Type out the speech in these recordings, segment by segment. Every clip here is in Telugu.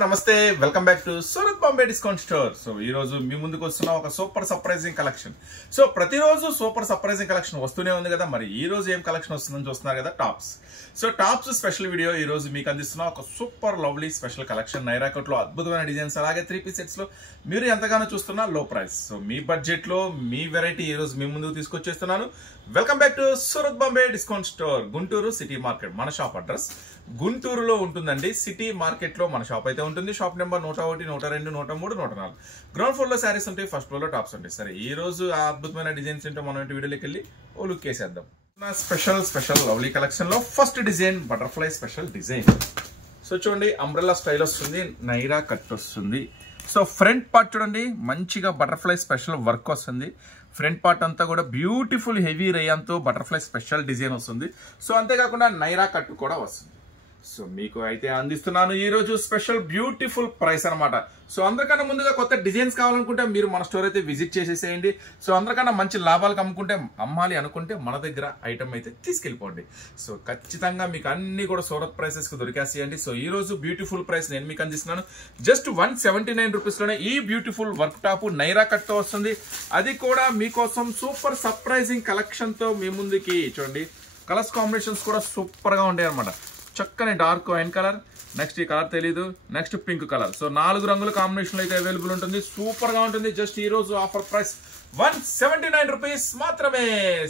నమస్తే welcome back to Surat Bombay discount store. So ఈ రోజు మీ ముందుకు వస్తున్న ఒక సూపర్ సర్ప్రైజింగ్ కలెక్షన్. సో ప్రతిరోజు సూపర్ సర్ప్రైజింగ్ కలెక్షన్ వస్తూనే ఉంది కదా, మరి ఈ రోజు ఏం కలెక్షన్ వస్తుందని చూస్తున్నారు కదా, tops. So tops special video ఈ రోజు మీకు అందిస్తున్న ఒక super lovely special collection. Naira cut లో అద్భుతమైన డిజైన్స్, అలాగే 3 సెట్స్ లో మీరు ఎంతగానో చూస్తున్న లో ప్రైస్. సో మీ బడ్జెట్ లో మీ వెరైటీ ఈ రోజు మీ ముందుకు తీసుకొచ్చేస్తున్నాను. Welcome back to Surat Bombay discount store, Guntur city market. మన షాప్ అడ్రస్ గుంటూరులో ఉంటుందండి. సిటీ మార్కెట్ లో మన షాప్ అయితే ఉంటుంది. Shop number 101, 102, 103, 104. గ్రౌండ్ ఫ్లోర్ లో శారీస్ ఉంటాయి, ఫస్ట్ ఫ్లోర్ లో టాప్స్ ఉంటాయి. సరే, ఈ రోజు ఆ అద్భుతమైన డిజైన్స్ ఏంటో మనం వీడియోలోకి వెళ్ళి ఓ లుక్ వేసేద్దాం. స్పెషల్ లవ్లీ కలెక్షన్ లో first design butterfly special design. So చూడండి, అంబ్రెల్లా స్టైల్ వస్తుంది, నైరా కట్ వస్తుంది. సో ఫ్రంట్ పార్ట్ చూడండి, మంచిగా బటర్ఫ్లై స్పెషల్ వర్క్ వస్తుంది. ఫ్రంట్ పార్ట్ అంతా కూడా బ్యూటిఫుల్ హెవీ రేయాన్తో బటర్ఫ్లై స్పెషల్ డిజైన్ వస్తుంది. సో అంతేకాకుండా నైరా కట్ కూడా వస్తుంది. సో మీకు అయితే అందిస్తున్నాను ఈ రోజు స్పెషల్ బ్యూటిఫుల్ ప్రైస్ అనమాట. సో అందరికన్నా ముందుగా కొత్త డిజైన్స్ కావాలనుకుంటే మీరు మన స్టోర్ అయితే విజిట్ చేసేసేయండి. సో అందరికన్నా మంచి లాభాలకు అమ్మాలి అనుకుంటే మన దగ్గర ఐటమ్ అయితే తీసుకెళ్ళిపోండి. సో ఖచ్చితంగా మీకు అన్ని కూడా సూరత్ ప్రైసెస్ కి దొరికేసేయండి. సో ఈ రోజు బ్యూటిఫుల్ ప్రైస్ నేను మీకు అందిస్తున్నాను. జస్ట్ 179 రూపీస్ లోనే ఈ beautiful work top Naira cut తో వస్తుంది. అది కూడా మీకోసం సూపర్ సర్ప్రైజింగ్ కలెక్షన్ తో మీ ముందుకి. చూడండి, కలర్స్ కాంబినేషన్స్ కూడా సూపర్ గా ఉంటాయి అనమాట. చక్కని డార్క్ వైన్ కలర్, నెక్స్ట్ ఈ కలర్ తెలీదు, నెక్స్ట్ పింక్ కలర్. సో 4 రంగుల కాంబినేషన్ అయితే అవైలబుల్ ఉంటుంది. సూపర్ గా ఉంటుంది. జస్ట్ ఈ రోజు ఆఫర్ ప్రైస్ 179 రూపీస్ మాత్రమే.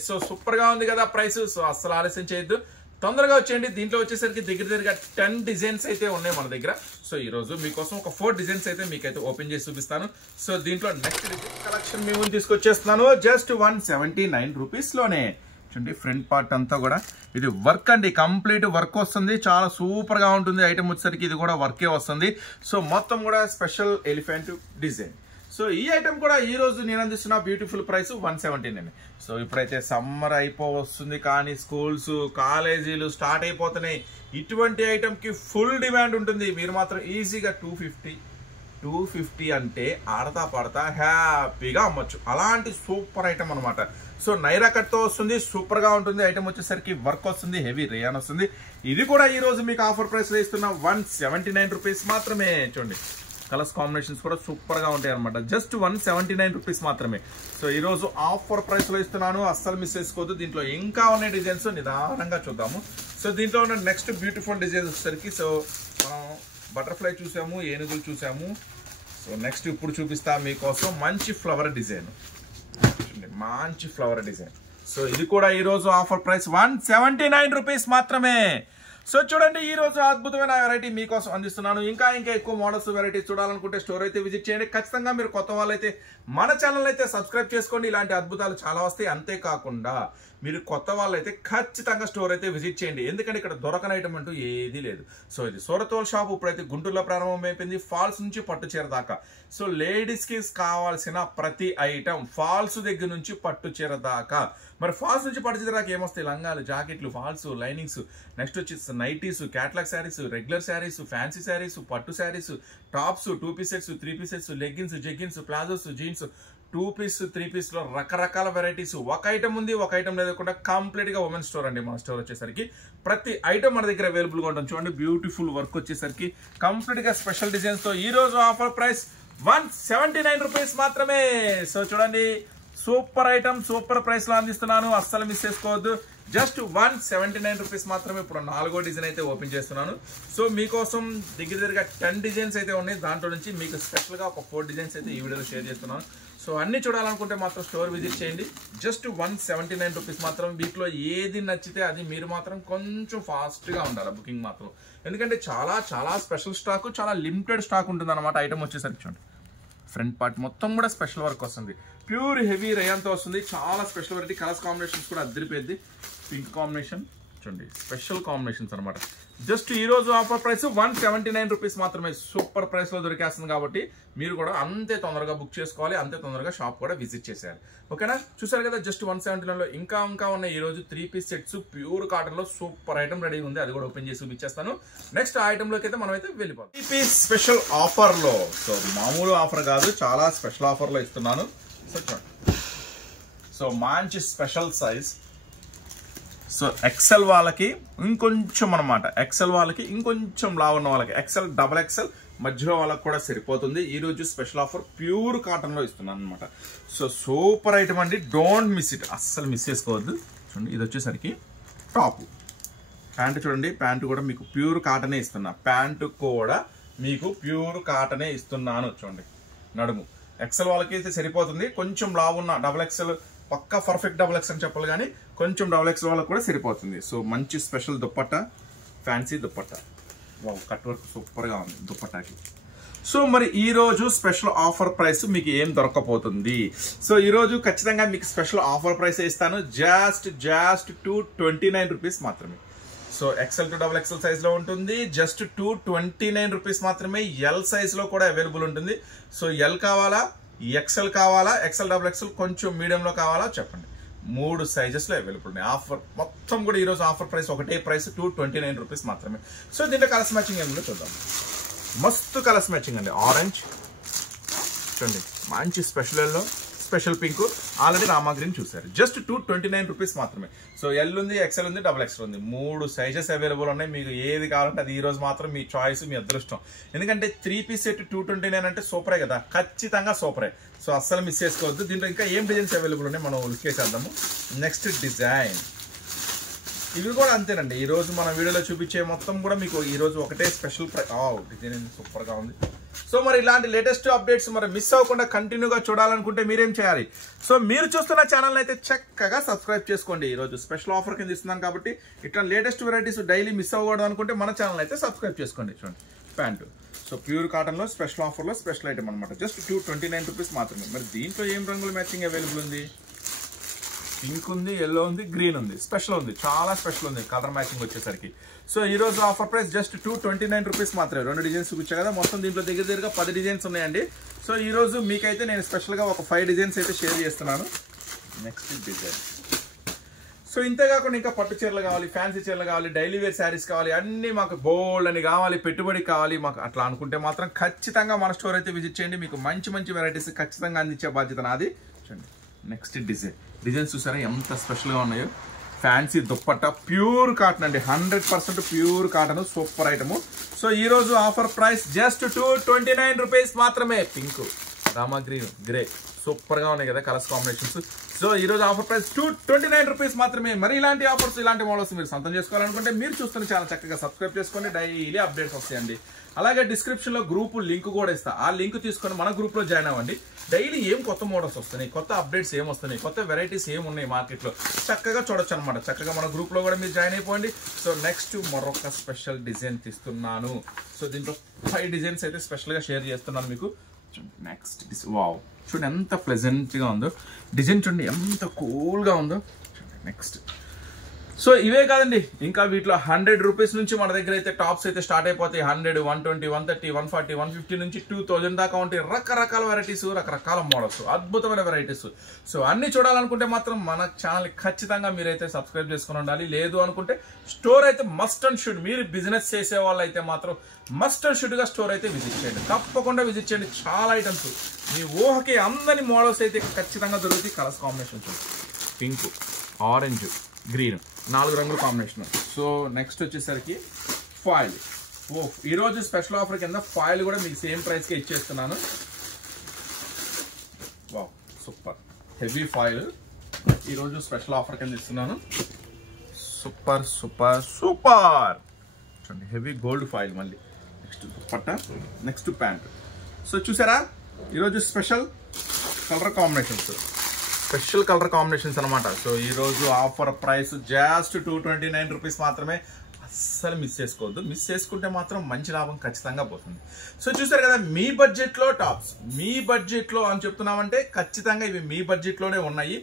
సో సూపర్ గా ఉంది కదా ప్రైస్. సో అస్సలు ఆలస్యం చేయొద్దు, తొందరగా వచ్చేయండి. దీంట్లో వచ్చేసరికి దగ్గర 10 డిజైన్స్ అయితే ఉన్నాయి మన దగ్గర. సో ఈ రోజు మీకోసం ఒక 4 డిజైన్స్ అయితే మీకైతే ఓపెన్ చేసి చూపిస్తాను. సో దీంట్లో నెక్స్ట్ డిజైన్ కలెక్షన్ మీ ముందు తీసుకొచ్చేస్తున్నాను. జస్ట్ 179 రూపీస్ లోనే. చూడండి, ఫ్రంట్ పార్ట్ అంతా కూడా ఇది వర్క్ అండి, కంప్లీట్ వర్క్ వస్తుంది. చాలా సూపర్ గా ఉంటుంది. ఐటమ్ వచ్చేసరికి ఇది కూడా వర్కే వస్తుంది. సో మొత్తం కూడా స్పెషల్ ఎలిఫెంట్ డిజైన్. సో ఈ ఐటమ్ కూడా ఈ రోజు నేను అందిస్తున్న బ్యూటిఫుల్ ప్రైస్ 179. సో ఇప్పుడైతే సమ్మర్ అయిపోవస్తుంది, కానీ స్కూల్స్ కాలేజీలు స్టార్ట్ అయిపోతున్నాయి. ఇటువంటి ఐటమ్ కి ఫుల్ డిమాండ్ ఉంటుంది. మీరు మాత్రం ఈజీగా 250 అంటే ఆడతా పాడతా హ్యాపీగా అమ్మొచ్చు. అలాంటి సూపర్ ఐటమ్ అనమాట. సో నైరా కట్ తో వస్తుంది, సూపర్ గా ఉంటుంది. ఐటమ్ వచ్చేసరికి వర్క్ వస్తుంది, హెవీ రేయాన్ వస్తుంది. ఇది కూడా ఈ రోజు మీకు ఆఫర్ ప్రైస్ లో ఇస్తున్న 179 రూపీస్ మాత్రమే. చూడండి, కలర్స్ కాంబినేషన్స్ కూడా సూపర్ గా ఉంటాయి అనమాట. జస్ట్ 179 రూపీస్ మాత్రమే. సో ఈ రోజు ఆఫర్ ప్రైస్ లో ఇస్తున్నాను, అస్సలు మిస్ చేసుకోవద్దు. దీంట్లో ఇంకా ఉన్న డిజైన్స్ నిదానంగా చూద్దాము. సో దీంట్లో ఉన్న నెక్స్ట్ బ్యూటిఫుల్ డిజైన్స్ వచ్చేసరికి, సో మనం బటర్ఫ్లై చూసాము, ఏనుగులు చూసాము. సో నెక్స్ట్ ఇప్పుడు చూపిస్తా మీకోసం మంచి ఫ్లవర్ డిజైన్. మంచి ఫ్లవర్ డిజైన్. సో ఇది కూడా ఈ రోజు ఆఫర్ ప్రైస్ 179 రూపీస్ మాత్రమే. సో చూడండి, ఈ రోజు అద్భుతమైన వెరైటీ మీకోసం అందిస్తున్నాను. ఇంకా ఎక్కువ మోడల్స్ వెరైటీస్ చూడాలనుకుంటే స్టోర్ అయితే విజిట్ చేయండి. ఖచ్చితంగా మీరు కొత్త వాళ్ళైతే మన ఛానల్ అయితే సబ్స్క్రైబ్ చేసుకోండి. ఇలాంటి అద్భుతాలు చాలా వస్తాయి. అంతేకాకుండా మీరు కొత్త వాళ్ళైతే ఖచ్చితంగా స్టోర్ అయితే విజిట్ చేయండి, ఎందుకంటే ఇక్కడ దొరకని ఐటమ్ అంటూ ఏదీ లేదు. సో ఇది సూరత్ షాప్ ఇప్పుడైతే గుంటూరులో ప్రారంభమైపోయింది, ఫాల్స్ నుంచి పట్టు చీర దాకా. సో లేడీస్ కి కావాల్సిన ప్రతి ఐటమ్ ఫాల్స్ దగ్గర నుంచి పట్టు చీర దాకా. మరి ఫాల్స్ నుంచి పట్టు చీర దాకా ఏమొస్తాయి? లంగాలు, జాకెట్లు, ఫాల్స్, లైనింగ్స్, నెక్స్ట్ వచ్చి nighties, catalogue saris, regular saris, fancy saris, పట్టు saris, tops, 2 pieces, 3 pieces, leggings, jeggings, palazzos, jeans, 2 piece, 3 piece లో రకరకాల వెరైటీస్. ఒక ఐటమ్ ఉంది, ఒక ఐటమ్ లేకుండా కంప్లీట్ గా ఉమెన్ స్టోర్ అండి. మన స్టోర్ వచ్చేసరికి ప్రతి ఐటమ్ మన దగ్గర అవైలబుల్ గా ఉంటుంది. చూడండి, బ్యూటిఫుల్ వర్క్ వచ్చేసరికి కంప్లీట్ గా స్పెషల్ డిజైన్స్ తో ఈ రోజు ఆఫర్ ప్రైస్ 179 రూపీస్ మాత్రమే. సో చూడండి, సూపర్ ఐటమ్ సూపర్ ప్రైస్ లో అందిస్తున్నాను, అస్సలు మిస్ చేసుకోవద్దు. జస్ట్ 179 రూపీస్ మాత్రమే. ఇప్పుడు 4వ డిజైన్ అయితే ఓపెన్ చేస్తున్నాను. సో మీకోసం దగ్గర 10 డిజైన్స్ అయితే ఉన్నాయి. దాంట్లో నుంచి మీకు స్పెషల్ గా ఒక 4 డిజైన్స్ అయితే ఈ వీడియోలో షేర్ చేస్తున్నాను. సో అన్ని చూడాలనుకుంటే మాత్రం స్టోర్ విజిట్ చేయండి. జస్ట్ 179 రూపీస్ మాత్రం. వీటిలో ఏది నచ్చితే అది మీరు మాత్రం కొంచెం ఫాస్ట్ గా ఉండాలి బుకింగ్ మాత్రం, ఎందుకంటే చాలా స్పెషల్ స్టాక్, చాలా లిమిటెడ్ స్టాక్ ఉంటుంది అనమాట. ఐటమ్ వచ్చేసరికి చూడండి, ఫ్రంట్ పార్ట్ మొత్తం కూడా స్పెషల్ వర్క్ వస్తుంది, ప్యూర్ హెవీ రేయాన్తో వస్తుంది. చాలా స్పెషల్ వెరైటీ. కలర్స్ కాంబినేషన్స్ కూడా అదిరిపోద్ది. పింక్ కాంబినేషన్ చూడండి, స్పెషల్ కాంబినేషన్స్ అనమాట. జస్ట్ ఈ రోజు ఆఫర్ ప్రైస్ 179 రూపీస్ మాత్రమే. సూపర్ ప్రైస్ లో దొరికేస్తుంది కాబట్టి మీరు కూడా అంతే తొందరగా బుక్ చేసుకోవాలి, అంతే తొందరగా షాప్ కూడా విజిట్ చేసేయాలి. ఓకేనా? చూసారు కదా, జస్ట్ 179 లో ఇంకా ఉన్నాయి. ఈ రోజు 3 పీస్ సెట్స్ ప్యూర్ కాటన్ లో సూపర్ ఐటమ్ రెడీ ఉంది. అది కూడా ఓపెన్ చేసి చూపించేస్తాను. నెక్స్ట్ ఐటమ్ లోకి అయితే మనం అయితే వెళ్ళిపోతాం. 3 పీస్ స్పెషల్ ఆఫర్ లో. సో మామూలు ఆఫర్ కాదు, చాలా స్పెషల్ ఆఫర్ లో ఇస్తున్నాను. సో చూడండి, సో మంచి స్పెషల్ సైజ్. సో ఎక్సెల్ వాళ్ళకి ఇంకొంచెం అనమాట, ఎక్సెల్ వాళ్ళకి ఇంకొంచెం లావు ఉన్న వాళ్ళకి, ఎక్సెల్, డబల్ ఎక్సెల్, మధ్యలో వాళ్ళకి కూడా సరిపోతుంది. ఈరోజు స్పెషల్ ఆఫర్ ప్యూర్ కాటన్లో ఇస్తున్నాను అనమాట. సో సూపర్ ఐటమ్ అండి, డోంట్ మిస్ ఇట్, అస్సలు మిస్ చేసుకోవద్దు. చూడండి ఇది వచ్చేసరికి టాప్, ప్యాంటు చూడండి, ప్యాంటు కూడా మీకు ప్యూర్ కాటనే ఇస్తున్నా, ప్యాంటు కూడా మీకు ప్యూర్ కాటనే ఇస్తున్నాను. చూడండి నడుము ఎక్సెల్ వాళ్ళకి అయితే సరిపోతుంది, కొంచెం లావు ఉన్న డబుల్ ఎక్సెల్ పక్కా పర్ఫెక్ట్ డబుల్ ఎక్స్ అని చెప్పాలి, కానీ కొంచెం డబుల్ ఎక్స్ వాళ్ళకి కూడా సరిపోతుంది. సో మంచి special dupatta, fancy dupatta, cut work సూపర్గా ఉంది దుప్పట్టాకి. సో మరి ఈరోజు స్పెషల్ ఆఫర్ ప్రైస్ మీకు ఏం దొరకపోతుంది? సో ఈరోజు ఖచ్చితంగా మీకు స్పెషల్ ఆఫర్ ప్రైస్ ఇస్తాను, జస్ట్ 229 రూపీస్ మాత్రమే. So XL to double XL size లో ఉంటుంది, జస్ట్ 229 రూపీస్ మాత్రమే. ఎల్ సైజ్ లో కూడా అవైలబుల్ ఉంటుంది. సో ఎల్ కావాలా, ఎక్సెల్ కావాలా, ఎక్సెల్ డబుల్ ఎక్సెల్ కొంచెం మీడియంలో కావాలా చెప్పండి, 3 సైజెస్ లో అవైలబుల్ ఉన్నాయి. ఆఫర్ మొత్తం కూడా ఈరోజు ఆఫర్ ప్రైస్ ఒకటే ప్రైస్ 229 రూపీస్ మాత్రమే. సో దీంట్లో కలర్స్ మ్యాచింగ్ ఏమిటో చూద్దాం. మస్తు కలర్స్ మ్యాచింగ్ అండి, ఆరెంజ్ చూడండి, మంచి special yellow, special pink, already Rama green చూసారు. జస్ట్ 229 రూపీస్ మాత్రమే. సో ఎల్ ఉంది, ఎక్సెల్ ఉంది, డబుల్ ఎక్సెల్ ఉంది, 3 సైజెస్ అవైలబుల్ ఉన్నాయి. మీకు ఏది కావాలంటే అది ఈ రోజు మాత్రం మీ చాయిస్, మీ అదృష్టం. ఎందుకంటే 3 పీస్ సెట్ 229 అంటే సూపరే కదా, ఖచ్చితంగా సూపరే. సో అస్సలు మిస్ చేసుకోవద్దు. దీంట్లో ఇంకా ఏం డిజైన్స్ అవైలబుల్ ఉన్నాయి మనం లుక్ చేసేద్దాము. నెక్స్ట్ డిజైన్, ఇవి కూడా అంతేనండి. ఈ రోజు మన వీడియోలో చూపించే మొత్తం కూడా మీకు ఈ రోజు ఒకటే స్పెషల్ డిజైన్ సూపర్ గా ఉంది. సో మరి ఇలాంటి లేటెస్ట్ అప్డేట్స్ మరి మిస్ అవ్వకుండా కంటిన్యూగా చూడాలనుకుంటే మీరేం చేయాలి? సో మీరు చూస్తున్న ఛానల్ అయితే చక్కగా సబ్స్క్రైబ్ చేసుకోండి. ఈ రోజు స్పెషల్ ఆఫర్ కింద ఇస్తున్నాను కాబట్టి ఇట్లా లేటెస్ట్ వెరైటీస్ డైలీ మిస్ అవ్వకూడదు అనుకుంటే మన ఛానల్ అయితే సబ్స్క్రైబ్ చేసుకోండి. చూడండి ప్యాంటు, సో ప్యూర్ కాటన్ లో స్పెషల్ ఆఫర్ లో స్పెషల్ ఐటమ్ అనమాట, జస్ట్ 229 రూపీస్ మాత్రమే. మరి దీంట్లో ఏం రంగుల మ్యాచింగ్ అవైలబుల్ ఉంది? పింక్ ఉంది, ఎల్లో ఉంది, గ్రీన్ ఉంది, స్పెషల్ ఉంది, చాలా స్పెషల్ ఉంది కలర్ మ్యాచింగ్ వచ్చేసరికి. సో ఈ రోజు ఆఫర్ ప్రైస్ జస్ట్ 229 రూపీస్ మాత్రమే. 2 డిజైన్స్ చూపించా కదా, మొత్తం దీంట్లో దగ్గరగా 10 డిజైన్స్ ఉన్నాయండి. సో ఈ రోజు మీకైతే నేను స్పెషల్ గా ఒక 5 డిజైన్స్ అయితే షేర్ చేస్తున్నాను. నెక్స్ట్ డిజైన్, సో ఇంతే కాకుండా ఇంకా పట్టు చీరలు కావాలి, ఫ్యాన్సీ చీరలు కావాలి, డైలీ వేర్ శారీస్ కావాలి, అన్ని మాకు బోల్డ్ అని కావాలి, పెట్టుబడి కావాలి మాకు అట్లా అనుకుంటే మాత్రం ఖచ్చితంగా మన స్టోర్ అయితే విజిట్ చేయండి. మీకు మంచి మంచి వెరైటీస్ ఖచ్చితంగా అందించే బాధ్యత నాది. చూడండి నెక్స్ట్ డిజైన్స్ చూసారా ఎంత స్పెషల్గా ఉన్నాయో. ఫ్యాన్సీ దుప్పట్టా, ప్యూర్ కాటన్ అండి, 100% pure cotton, super item. So ఈ రోజు ఆఫర్ ప్రైస్ జస్ట్ 229 రూపీస్ మాత్రమే. Pink, Rama green, grey, super గా ఉన్నాయి కదా కలర్స్ కాంబినేషన్స్. సో ఈ రోజు ఆఫర్ ప్రైస్ 229 రూపీస్ మాత్రమే. మరి ఇలాంటి ఆఫర్స్, ఇలాంటి మోడల్స్ మీరు సొంతం చేసుకోవాలనుకుంటే మీరు చూస్తున్న చాలా చక్కగా సబ్స్క్రైబ్ చేసుకోండి, డైలీ అప్డేట్స్ వస్తాయండి. అలాగే డిస్క్రిప్షన్ లో గ్రూప్ లింక్ కూడా ఇస్తా, ఆ లింక్ తీసుకొని మన గ్రూప్ లో జాయిన్ అవ్వండి. డైలీ ఏం కొత్త మోడల్స్ వస్తున్నాయి, కొత్త అప్డేట్స్ ఏం వస్తున్నాయి, కొత్త వెరైటీస్ ఏం ఉన్నాయి మార్కెట్ లో చక్కగా చూడొచ్చు అనమాట. చక్కగా మన గ్రూప్ లో కూడా మీరు జాయిన్ అయిపోండి. సో నెక్స్ట్ మరొక స్పెషల్ డిజైన్ తీస్తున్నాను. సో దీంట్లో 5 డిజైన్స్ అయితే స్పెషల్ గా షేర్ చేస్తున్నాను మీకు. నెక్స్ట్ వావ్, చూడండి ఎంత ప్లెజెంట్ గా ఉందో డిజైన్, చూడండి ఎంత కూల్ గా ఉందో. నెక్స్ట్, సో ఇవే కాదండి, ఇంకా వీటిలో 100 రూపీస్ నుంచి మన దగ్గర అయితే టాప్స్ అయితే స్టార్ట్ అయిపోతాయి. 100, 120, 130, 140, 150 నుంచి 2000 దాకా ఉంటాయి. రకరకాల వెరైటీస్, రకరకాల మోడల్స్, అద్భుతమైన వెరైటీస్. సో అన్ని చూడాలనుకుంటే మాత్రం మన ఛానల్ ఖచ్చితంగా మీరైతే సబ్స్క్రైబ్ చేసుకుని ఉండాలి. లేదు అనుకుంటే స్టోర్ అయితే మస్ట్ అండ్ షుడ్, మీరు బిజినెస్ చేసే వాళ్ళు అయితే మాత్రం మస్ట్ అండ్ షుడ్ గా స్టోర్ అయితే విజిట్ చేయండి, తప్పకుండా విజిట్ చేయండి. చాలా ఐటమ్స్ మీ ఊహకి అందని మోడల్స్ అయితే ఖచ్చితంగా దొరుకుతాయి. Colours combinations pink, orange, green, 4 రంగుల కాంబినేషన్. సో నెక్స్ట్ వచ్చేసరికి ఫాయిల్. ఈరోజు స్పెషల్ ఆఫర్ కింద ఫాయిల్ కూడా మీకు సేమ్ ప్రైస్కే ఇచ్చేస్తున్నాను. వావ్ సూపర్ హెవీ ఫాయిల్ ఈరోజు స్పెషల్ ఆఫర్ కింద ఇస్తున్నాను. సూపర్ సూపర్ సూపర్ చూడండి, హెవీ గోల్డ్ ఫాయిల్. మళ్ళీ next dupatta, next pant. So చూసారా ఈరోజు special colour combinations, special colour combinations అనమాట. సో ఈరోజు ఆఫర్ ప్రైస్ జస్ట్ 229 రూపీస్ మాత్రమే. అస్సలు మిస్ చేసుకోవద్దు, మిస్ చేసుకుంటే మాత్రం మంచి లాభం ఖచ్చితంగా పోతుంది. సో చూసారు కదా, మీ బడ్జెట్లో టాప్స్, మీ బడ్జెట్లో అని చెప్తున్నామంటే ఖచ్చితంగా ఇవి మీ బడ్జెట్లోనే ఉన్నాయి.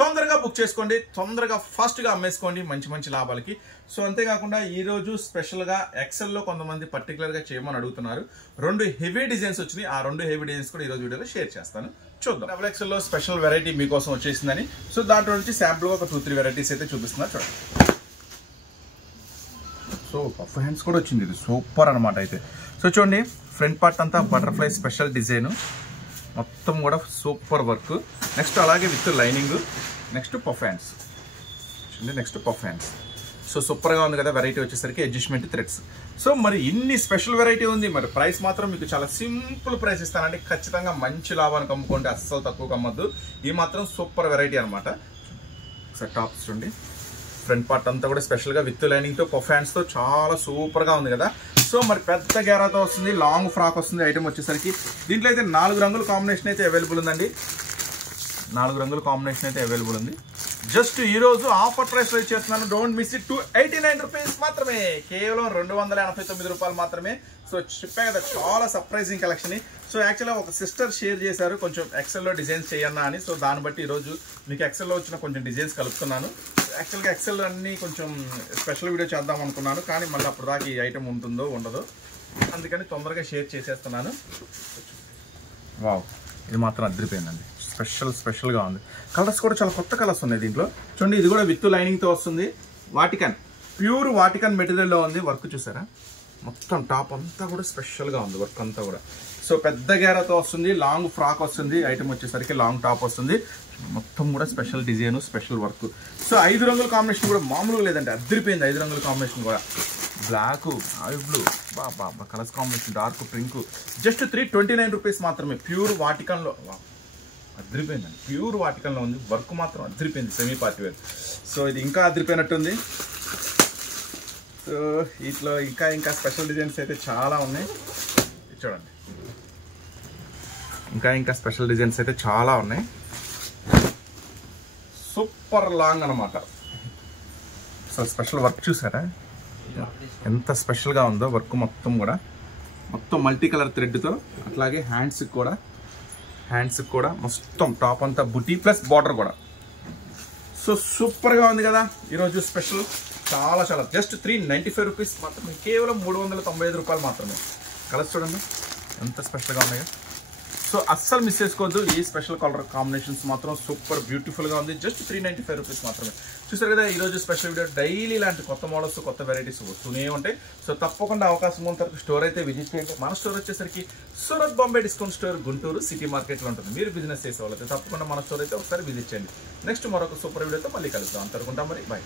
తొందరగా బుక్ చేసుకోండి, తొందరగా ఫాస్ట్గా అమ్మేసుకోండి మంచి మంచి లాభాలకి. సో అంతేకాకుండా ఈరోజు స్పెషల్గా ఎక్సెల్లో కొంతమంది పర్టికులర్గా చేయమని అడుగుతున్నారు. 2 హెవీ డిజైన్స్ వచ్చినాయి, ఆ 2 హెవీ డిజైన్స్ కూడా ఈరోజు వీడియోలో షేర్ చేస్తాను. చూద్దాం. డబుల్ ఎక్సెల్లో స్పెషల్ వెరైటీ మీకోసం వచ్చేసిందని. సో దాంట్లో నుంచి శాంపుల్గా ఒక 2-3 వెరైటీస్ అయితే చూపిస్తున్నా చూడండి. సో పఫ్ హ్యాండ్స్ కూడా వచ్చింది, ఇది సూపర్ అనమాట. అయితే సో చూడండి, ఫ్రంట్ పార్ట్ అంతా బటర్ఫ్లై స్పెషల్ డిజైన్, మొత్తం కూడా సూపర్ వర్క్. నెక్స్ట్ అలాగే with lining. Next puff hands చూడండి, నెక్స్ట్ పఫ్ హ్యాండ్స్. సో సూపర్గా ఉంది కదా వెరైటీ వచ్చేసరికి అడ్జస్ట్మెంట్ థ్రెడ్స్. సో మరి ఇన్ని స్పెషల్ వెరైటీ ఉంది, మరి ప్రైస్ మాత్రం మీకు చాలా సింపుల్ ప్రైస్ ఇస్తానండి. ఖచ్చితంగా మంచి లాభానికి అమ్ముకోండి, అస్సలు తక్కువ అమ్మద్దు. ఈ మాత్రం సూపర్ వెరైటీ అనమాట. ఒకసారి టాప్స్ చూడండి, ఫ్రంట్ పార్ట్ అంతా కూడా స్పెషల్గా విత్ లైనింగ్తో పఫ్ హ్యాండ్స్తో చాలా సూపర్గా ఉంది కదా. సో మరి పెద్ద గేరాతో వస్తుంది, లాంగ్ ఫ్రాక్ వస్తుంది ఐటమ్ వచ్చేసరికి. దీంట్లో అయితే 4 రంగుల కాంబినేషన్ అయితే అవైలబుల్ ఉందండి. 4 రంగుల కాంబినేషన్ అయితే అవైలబుల్ ఉంది. జస్ట్ ఈరోజు ఆఫర్ ప్రైస్ ఇచ్చేస్తున్నాను, డోంట్ మిస్ ఇట్. 289 రూపీస్ మాత్రమే, కేవలం 289 రూపాయలు మాత్రమే. సో చెప్పా కదా చాలా సర్ప్రైజింగ్ కలెక్షన్. సో యాక్చువల్గా ఒక సిస్టర్ షేర్ చేశారు కొంచెం ఎక్సెల్లో డిజైన్స్ చేయన్నా అని. సో దాన్ని బట్టి ఈరోజు మీకు ఎక్సెల్లో వచ్చిన కొంచెం డిజైన్స్ కలుపుతున్నాను. యాక్చువల్గా ఎక్సెల్ అన్నీ కొంచెం స్పెషల్ వీడియో చేద్దాం అనుకున్నాను, కానీ మళ్ళీ అప్పుడు దాకా ఈ ఐటమ్ ఉంటుందో ఉండదో, అందుకని తొందరగా షేర్ చేసేస్తున్నాను. వావ్, ఇది మాత్రం అదిరిపోయిందండి, స్పెషల్గా ఉంది. కలర్స్ కూడా చాలా కొత్త కలర్స్ ఉన్నాయి దీంట్లో. చూడండి, ఇది కూడా విత్ లైనింగ్తో వస్తుంది. వాటికన్, ప్యూర్ వాటికన్ మెటీరియల్లో ఉంది. వర్క్ చూసారా, మొత్తం టాప్ అంతా కూడా స్పెషల్గా ఉంది వర్క్ అంతా కూడా. సో పెద్ద గేరాతో వస్తుంది, లాంగ్ ఫ్రాక్ వస్తుంది, ఐటమ్ వచ్చేసరికి లాంగ్ టాప్ వస్తుంది. మొత్తం కూడా special design, special work. So 5 రంగుల కాంబినేషన్ కూడా మామూలుగా లేదంటే అదిరిపోయింది. 5 రంగుల కాంబినేషన్ కూడా, బ్లాక్, నావీ బ్లూ, బాబా colours combination, dark pink. Just 329 rupees మాత్రమే, ప్యూర్ వాటికన్లో. అదిరిపోయిందండి, ప్యూర్ వాటికన్లో ఉంది. వర్క్ మాత్రం అదిరిపోయింది, సెమీ పార్టీ వేర్. సో ఇది ఇంకా అదిరిపోయినట్టుంది. సో వీటిలో ఇంకా స్పెషల్ డిజైన్స్ అయితే చాలా ఉన్నాయి. చూడండి, ఇంకా స్పెషల్ డిజైన్స్ అయితే చాలా ఉన్నాయి. సూపర్ లాంగ్ అనమాట. సో స్పెషల్ వర్క్ చూసారా ఎంత స్పెషల్గా ఉందో. వర్క్ మొత్తం మల్టీ కలర్ థ్రెడ్తో, అట్లాగే హ్యాండ్స్కి కూడా మొత్తం టాప్ అంతా బుటీ ప్లస్ బార్డర్ కూడా. సో సూపర్గా ఉంది కదా ఈరోజు స్పెషల్. చాలా జస్ట్ 395 రూపీస్ మాత్రమే, కేవలం 395 రూపాయలు మాత్రమే. కలర్స్ చూడండి ఎంత స్పెషల్గా ఉన్నాయో. సో అస్సలు మిస్ చేసుకోవద్దు, ఈ స్పెషల్ కలర్ కాంబినేషన్స్ మాత్రం సూపర్ బ్యూటిఫుల్గా ఉంది. జస్ట్ 395 రూపీస్ మాత్రమే. చూసారు కదా ఈరోజు స్పెషల్ వీడియో. డైలీ ఇలాంటి కొత్త మోడల్స్, కొత్త వెరైటీస్ వస్తూనే ఉంటాయి. సో తప్పకుండా అవకాశం ఉన్న తర్వాత స్టోర్ అయితే విజిట్ చేయండి. మన స్టోర్ వచ్చేసరికి Surat Bombay discount store, Guntur city మార్కెట్లో ఉంటుంది. మీరు బిజినెస్ చేసే వాళ్ళైతే తప్పకుండా మన స్టోర్ అయితే ఒకసారి విజిట్ చేయండి. నెక్స్ట్ మరొక సూపర్ వీడియోతో మళ్ళీ కలుద్దాం. అంతనుకుంటాం మరి, బాయ్.